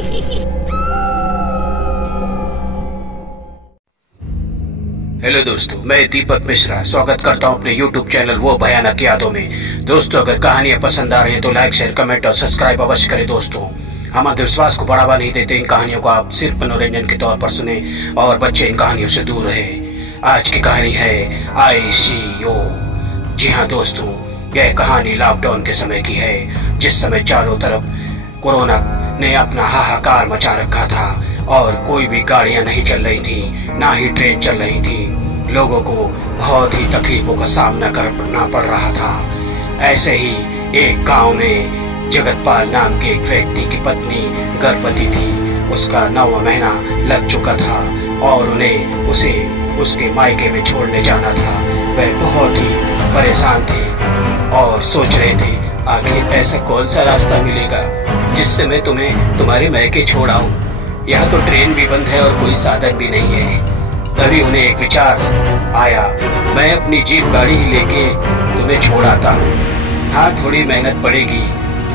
Hello दोस्तों, मैं दीपक मिश्रा स्वागत करता हूं अपने YouTube चैनल वो भयानक यादों में। दोस्तों, अगर कहानियां पसंद आ रही हैं तो लाइक, शेयर, कमेंट और सब्सक्राइब अवश्य करें। दोस्तों, हम अंधविश्वास को बढ़ावा नहीं देते। इन कहानियों को आप सिर्फ मनोरंजन के तौर पर सुने और बच्चे इन कहानियों से दूर रहे। आज की कहानी है ICU। जी हाँ दोस्तों, यह कहानी लॉकडाउन के समय की है, जिस समय चारों तरफ कोरोना ने अपना हाहाकार मचा रखा था और कोई भी गाड़ियां नहीं चल रही थी, ना ही ट्रेन चल रही थी। लोगों को बहुत ही तकलीफों का सामना करना पड़ रहा था। ऐसे ही एक गांव में जगतपाल नाम के एक व्यक्ति की पत्नी गर्भवती थी। उसका 9वां महीना लग चुका था और उन्हें उसे उसके मायके में छोड़ने जाना था। वह बहुत ही परेशान थे और सोच रहे थे, आखिर ऐसा कौन सा रास्ता मिलेगा जिससे मैं तुम्हें तुम्हारे मायके छोड़ आऊं। यहाँ तो ट्रेन भी बंद है और कोई साधन भी नहीं है। तभी उन्हें एक विचार आया, मैं अपनी जीप गाड़ी ही लेके तुम्हें छोड़ आता हूँ। हाँ, थोड़ी मेहनत पड़ेगी,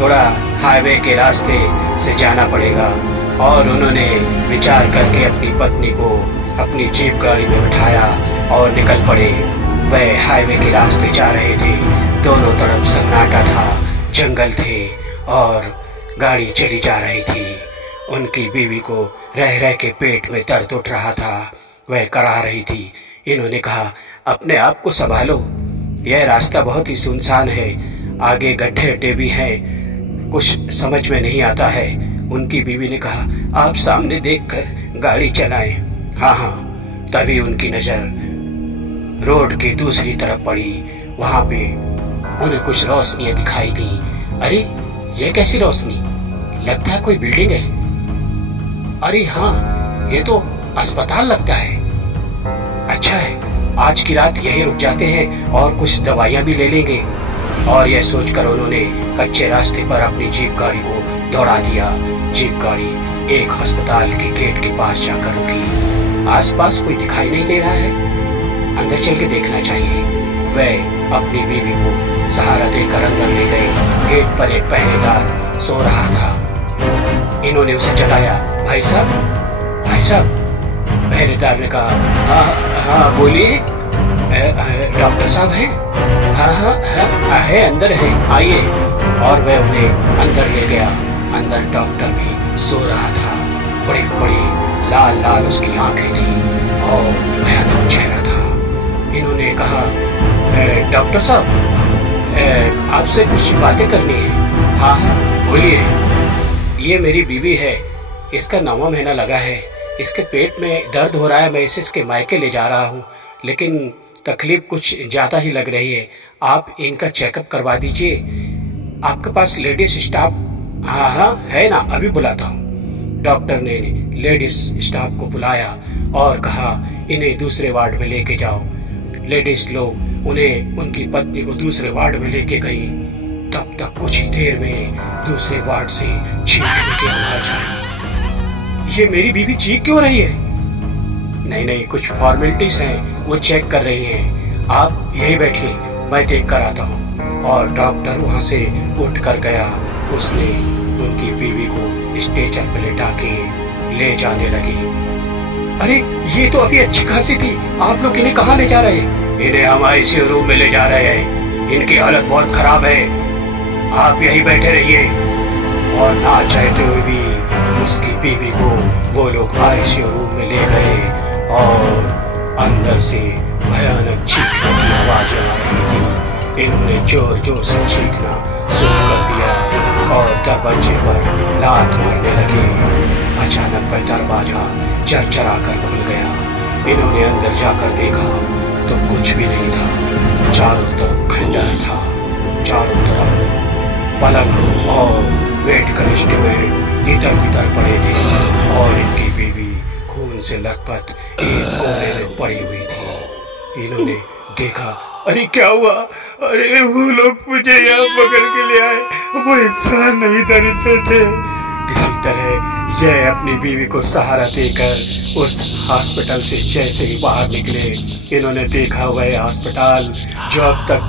थोड़ा हाईवे के रास्ते से जाना पड़ेगा। और उन्होंने विचार करके अपनी पत्नी को अपनी जीप गाड़ी में बिठाया और निकल पड़े। वह हाईवे के रास्ते जा रहे थे। दोनों तरफ सन्नाटा था, जंगल थे और गाड़ी चली जा रही थी। उनकी बीवी को रह रह के पेट में दर्द उठ रहा था। वह करा रही थी। इन्होंने कहा, अपने आप को संभालो, यह रास्ता बहुत ही सुनसान है, आगे गड्ढे अड्डे भी हैं, कुछ समझ में नहीं आता है। उनकी बीवी ने कहा, आप सामने देखकर गाड़ी चलाएं। हाँ, तभी उनकी नजर रोड की दूसरी तरफ पड़ी। वहां पे उन्हें कुछ रोशनियां दिखाई दी। अरे, यह कैसी रोशनी? लगता है कोई बिल्डिंग है। अरे हाँ, ये तो अस्पताल लगता है। अच्छा है, आज की रात यहीं रुक जाते हैं और कुछ दवाइयां भी ले लेंगे। और यह सोचकर उन्होंने कच्चे रास्ते पर अपनी जीप गाड़ी को दौड़ा दिया। जीप गाड़ी एक अस्पताल के गेट के पास जाकर रुकी। आसपास कोई दिखाई नहीं दे रहा है, अंदर चल के देखना चाहिए। वह अपनी बीवी को सहारा देकर अंदर ले गए। गेट पर एक पहरेदार सो रहा था। इन्होंने उसे जगाया। भाई साहब, भाई साहब। पहरेदार ने कहा, हाँ बोलिए, डॉक्टर साहब हैं? हाँ है, अंदर है, आइए। और वह उन्हें अंदर ले गया। अंदर डॉक्टर भी सो रहा था। बड़ी बड़ी लाल लाल उसकी आंखें थी और भयानक चेहरा था। इन्होंने कहा, डॉक्टर साहब, आपसे कुछ बातें करनी है। हाँ बोलिए। ये मेरी बीवी है, इसका 9वां महीना लगा है, इसके पेट में दर्द हो रहा है। मैं इसे इसके मायके ले जा रहा हूँ, लेकिन तकलीफ कुछ ज़्यादा ही लग रही है। आप इनका चेकअप करवा दीजिए। आपके पास लेडीज स्टाफ? हाँ है ना, अभी बुलाता हूँ। डॉक्टर ने लेडीज स्टाफ को बुलाया और कहा, इन्हें दूसरे वार्ड में लेके जाओ। लेडीज लोग उन्हें उनकी पत्नी को दूसरे वार्ड में लेके गई। तब तक कुछ ही देर में दूसरे वार्ड से चीखने की आवाज आई। ये मेरी बीवी चीख क्यों रही है? नहीं, कुछ फॉर्मेलिटीज हैं, वो चेक कर रही हैं। आप यही बैठिए, मैं देख कर आता हूँ। और डॉक्टर वहाँ से उठ कर गया। उसने उनकी बीवी को स्ट्रेचर पर लेटा के ले जाने लगी। अरे, ये तो अभी अच्छी खासी थी, आप लोग इन्हें कहाँ ले जा रहे हैं? इन्हें हम ICU रूम में ले जा रहे हैं, इनकी हालत बहुत खराब है। आप यहीं बैठे रहिए। और ना चाहते हुए भी उसकी बीवी को वो लोग ICU रूम में ले गए और अंदर से भयानक चीखने की आवाज आ रही थी। इन्होंने जोर जोर से चीखना शुरू कर दिया और दरवाजे पर लात मारने लगे। अचानक वह दरवाजा चरचरा कर खुल गया। इन्होंने अंदर जाकर देखा तो कुछ भी नहीं था। चारों तरफ खंडर था, चारों तरफ पलंग और मेडिकल इंस्ट्रूमेंट इधर उधर पड़े थे और इनकी बीवी खून से लथपथ एक कोने में पड़ी हुई थी। इन्होंने देखा, अरे क्या हुआ? अरे वो लोग मुझे यहाँ पकड़ के ले आए, वो इंसान नहीं दरिद्र थे। किसी तरह यह अपनी बीवी को सहारा देकर उस हॉस्पिटल से जैसे ही बाहर निकले, इन्होंने देखा वह अस्पताल जो अब तक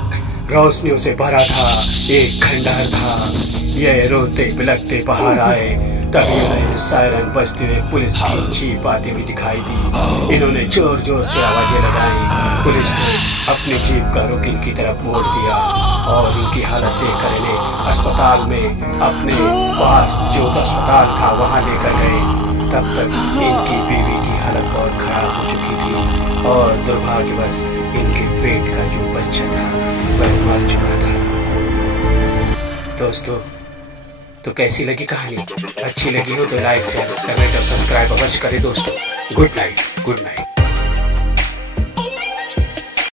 रोशनियों से भरा था, एक खंडहर था। यह रोते बिलखते बाहर आए तभी उन्हें सायरन बजते हुए पुलिस की जीप आती हुई दिखाई दी। इन्होंने जोर जोर से आवाजें लगाई। पुलिस ने अपनी जीप का रुख इनकी तरफ मोड़ दिया और इनकी हालत देखकर इन्हें अस्पताल में अपने पास जो अस्पताल था वहां लेकर गए। तब तक इनकी बीवी की हालत बहुत खराब हो चुकी थी और दुर्भाग्यवश इनके पेट का जो बच्चा था वह मर चुका था। दोस्तों, तो कैसी लगी कहानी? अच्छी लगी हो तो लाइक शेयर कमेंट और सब्सक्राइब अवश्य करें दोस्तों। Good night, good night.